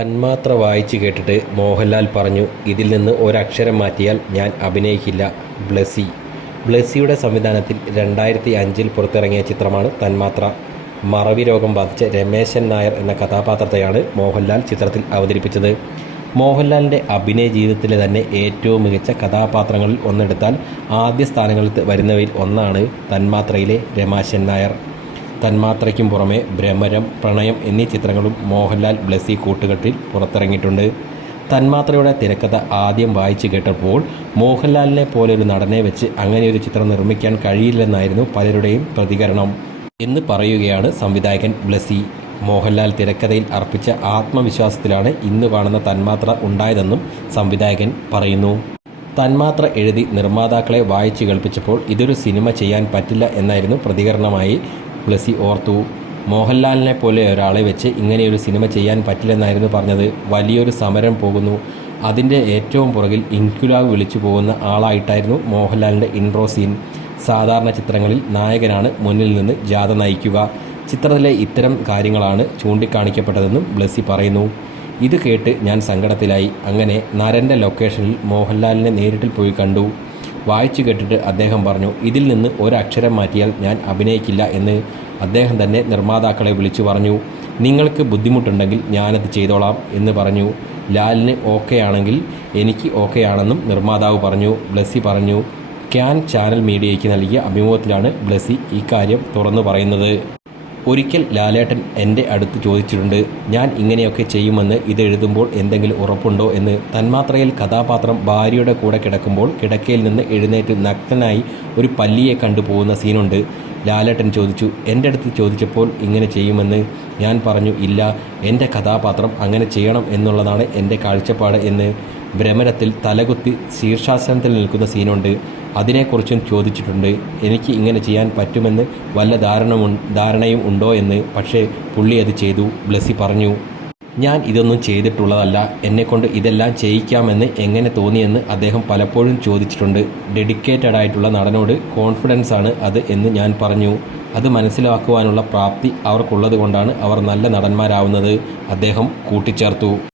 തന്മാത്ര വായിച്ചു കേട്ടിട്ട് മോഹൻലാൽ പറഞ്ഞു ഇതിൽ നിന്ന് ഒരക്ഷരം മാറ്റിയാൽ ഞാൻ അഭിനയിക്കില്ല. ബ്ലസ്സി. ബ്ലസ്സിയുടെ സംവിധാനത്തിൽ രണ്ടായിരത്തി അഞ്ചിൽ പുറത്തിറങ്ങിയ ചിത്രമാണ് തന്മാത്ര. മറവി രോഗം ബാധിച്ച രമേശൻ നായർ എന്ന കഥാപാത്രത്തെയാണ് മോഹൻലാൽ ചിത്രത്തിൽ അവതരിപ്പിച്ചത്. മോഹൻലാലിന്റെ അഭിനയ ജീവിതത്തിലെ തന്നെ ഏറ്റവും മികച്ച കഥാപാത്രങ്ങളിൽ ഒന്നെടുത്താൽ ആദ്യ സ്ഥാനങ്ങളിൽ വരുന്നവയിൽ ഒന്നാണ് തന്മാത്രയിലെ രമാശൻ നായർ. തന്മാത്രയ്ക്കും പുറമെ ഭ്രമരം പ്രണയം എന്നീ ചിത്രങ്ങളും മോഹൻലാൽ ബ്ലസ്സി കൂട്ടുകെട്ടിൽ പുറത്തിറങ്ങിയിട്ടുണ്ട്. തന്മാത്രയുടെ തിരക്കഥ ആദ്യം വായിച്ചു കേട്ടപ്പോൾ മോഹൻലാലിനെ പോലെ ഒരു നടനെ വെച്ച് അങ്ങനെ ഒരു ചിത്രം നിർമ്മിക്കാൻ കഴിയില്ലെന്നായിരുന്നു പലരുടെയും പ്രതികരണം. എന്ന് പറയുകയാണ് സംവിധായകൻ ബ്ലസ്സി മോഹൻലാൽ തിരക്കഥയിൽ അർപ്പിച്ച ആത്മവിശ്വാസത്തിലാണ് ഇന്ന് കാണുന്ന തന്മാത്ര ഉണ്ടായതെന്നും സംവിധായകൻ പറയുന്നു. തന്മാത്ര എഴുതി നിർമ്മാതാക്കളെ വായിച്ചു കേൾപ്പിച്ചപ്പോൾ ഇതൊരു സിനിമ ചെയ്യാൻ പറ്റില്ല എന്നായിരുന്നു പ്രതികരണമായി ബ്ലസ്സി ഓർത്തു. മോഹൻലാലിനെ പോലെ ഒരാളെ വെച്ച് ഇങ്ങനെയൊരു സിനിമ ചെയ്യാൻ പറ്റില്ലെന്നായിരുന്നു പറഞ്ഞത്. വലിയൊരു സമരം പോകുന്നു. അതിന്റെ ഏറ്റവും പുറകിൽ ഇൻക്യുലാവ് വിളിച്ചു പോകുന്ന ആളായിട്ടായിരുന്നു മോഹൻലാലിന്റെ ഇൻട്രോ സീൻ. സാധാരണ ചിത്രങ്ങളിൽ നായകനാണ് മുന്നിൽ നിന്ന് ജാഥ നയിക്കുക. ചിത്രത്തിലെ ഇത്തരം കാര്യങ്ങളാണ് ചൂണ്ടിക്കാണിക്കപ്പെട്ടതെന്നും ബ്ലസ്സി പറയുന്നു. ഇത് കേട്ട് ഞാൻ സങ്കടത്തിലായി. അങ്ങനെ നരന്റെ ലൊക്കേഷനിൽ മോഹൻലാലിനെ നേരിട്ടിൽ പോയി കണ്ടു. വായിച്ചു കേട്ടിട്ട് അദ്ദേഹം പറഞ്ഞു ഇതിൽ നിന്ന് ഒരക്ഷരം മാറ്റിയാൽ ഞാൻ അഭിനയിക്കില്ല എന്ന് അദ്ദേഹം തന്നെ നിർമ്മാതാക്കളെ വിളിച്ചു പറഞ്ഞു. നിങ്ങൾക്ക് ബുദ്ധിമുട്ടുണ്ടെങ്കിൽ ഞാനത് ചെയ്തോളാം എന്ന് പറഞ്ഞു. ലാലിന് ഓക്കെ ആണെങ്കിൽ എനിക്ക് ഓക്കെ ആണെന്നും നിർമ്മാതാവ് പറഞ്ഞു. ബ്ലസ്സി പറഞ്ഞു. ക്യാൻ ചാനൽ മീഡിയയ്ക്ക് നൽകിയ അഭിമുഖത്തിലാണ് ബ്ലസ്സി ഇക്കാര്യം തുറന്നു പറയുന്നത്. ഒരിക്കൽ ലാലേട്ടൻ എന്റെ അടുത്ത് ചോദിച്ചിട്ടുണ്ട് ഞാൻ ഇങ്ങനെയൊക്കെ ചെയ്യുമെന്ന് ഇത് എഴുതുമ്പോൾ എന്തെങ്കിലും ഉറപ്പുണ്ടോ? എന്ന് തന്മാത്രയിൽ കഥാപാത്രം ഭാര്യയുടെ കൂടെ കിടക്കുമ്പോൾ കിടക്കയിൽ നിന്ന് എഴുന്നേറ്റ് നഗ്നനായി ഒരു പല്ലിയെ കണ്ടുപോകുന്ന സീനുണ്ട്. ലാലേട്ടൻ ചോദിച്ചു എന്റെ അടുത്ത് ചോദിച്ചപ്പോൾ ഇങ്ങനെ ചെയ്യുമെന്ന്? ഞാൻ പറഞ്ഞു ഇല്ല എന്റെ കഥാപാത്രം അങ്ങനെ ചെയ്യണം എന്നുള്ളതാണ് എന്റെ കാഴ്ചപ്പാട് എന്ന് ഭ്രമരത്തിൽ തലകുത്തി ശീർഷാസനത്തിൽ നിൽക്കുന്ന സീനുണ്ട്. അതിനെക്കുറിച്ചും ചോദിച്ചിട്ടുണ്ട്. എനിക്ക് ഇങ്ങനെ ചെയ്യാൻ പറ്റുമെന്ന് വല്ല ധാരണ ധാരണയും ഉണ്ടോ എന്ന് പക്ഷേ പുള്ളി അത് ചെയ്തു. ബ്ലസ്സി പറഞ്ഞു ഞാൻ ഇതൊന്നും ചെയ്തിട്ടുള്ളതല്ല. എന്നെക്കൊണ്ട് ഇതെല്ലാം ചെയ്യിക്കാമെന്ന് എങ്ങനെ തോന്നിയെന്ന് അദ്ദേഹം പലപ്പോഴും ചോദിച്ചിട്ടുണ്ട്. ഡെഡിക്കേറ്റഡ് ആയിട്ടുള്ള നടനോട് കോൺഫിഡൻസ് ആണ് അത് എന്ന് ഞാൻ പറഞ്ഞു. അത് മനസ്സിലാക്കുവാനുള്ള പ്രാപ്തി അവർക്കുള്ളത് കൊണ്ടാണ് അവർ നല്ല നടന്മാരാവുന്നത്. അദ്ദേഹം കൂട്ടിച്ചേർത്തു.